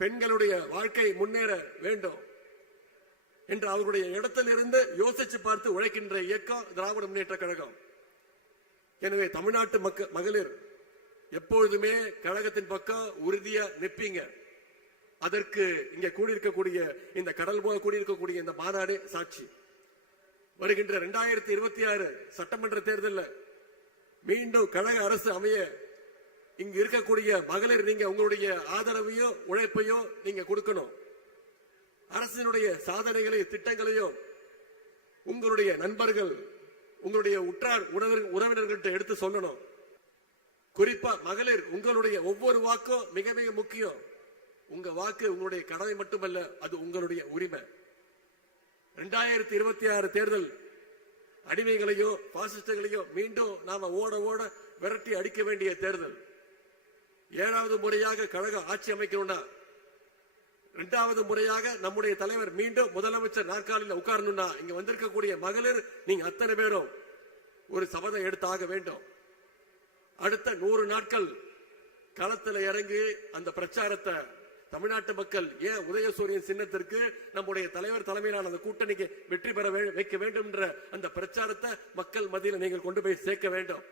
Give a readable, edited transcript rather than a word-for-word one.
பெண்களுடைய வாழ்க்கை முன்னேற வேண்டும் என்று அவர்களுடைய இடத்திலிருந்து யோசிச்சு பார்த்து உழைக்கின்ற இயக்கம் திராவிட முன்னேற்ற கழகம். எனவே தமிழ்நாட்டு மகளிர் எப்பொழுதுமே கழகத்தின் பக்கம் உறுதியா நிற்பீங்க. அதற்கு இங்க கூடியிருக்கக்கூடிய இந்த கடல் போல கூடியிருக்கக்கூடிய இந்த மாநாடு சாட்சி. வருகின்ற 2026 சட்டமன்ற தேர்தலில் மீண்டும் கழக அரசு அமைய இங்கு இருக்கக்கூடிய மகளிர் நீங்க உங்களுடைய ஆதரவையோ உழைப்பையோ நீங்க கொடுக்கணும். அரசினுடைய சாதனைகளையும் திட்டங்களையும் உங்களுடைய நண்பர்கள் உங்களுடைய உற்றார் உறவினர்கள்ட்ட எடுத்து சொல்லணும். குறிப்பா மகளிர் உங்களுடைய ஒவ்வொரு வாக்கும் மிக மிக முக்கியம். உங்க வாக்கு உங்களுடைய கடமை மட்டுமல்ல, அது உங்களுடைய உரிமை. 2026 தேர்தல் அடிமைகளையோ பாசிஸ்டுகளையோ மீண்டும் நாம ஓட ஓட விரட்டி அடிக்க வேண்டிய தேர்தல். 7வது முறையாக கழகம் ஆட்சி அமைக்கணும்னா, 2வது முறையாக நம்முடைய தலைவர் மீண்டும் முதலமைச்சர் நாற்காலியில் உட்காரணும்னா, இங்க வந்திருக்கக்கூடிய மகளிர் நீங்க அத்தனை பேரும் ஒரு சபதம் எடுத்தாக வேண்டும். அடுத்த 100 நாட்கள் களத்தில் இறங்கி அந்த பிரச்சாரத்தை தமிழ்நாட்டு மக்கள் ஏன் உதயசூரியன் சின்னத்திற்கு நம்முடைய தலைவர் தலைமையிலான அந்த கூட்டணிக்கு வெற்றி பெற வைக்க வேண்டும் என்ற அந்த பிரச்சாரத்தை மக்கள் மத்தியில் நீங்கள் கொண்டு போய் சேர்க்க வேண்டும்.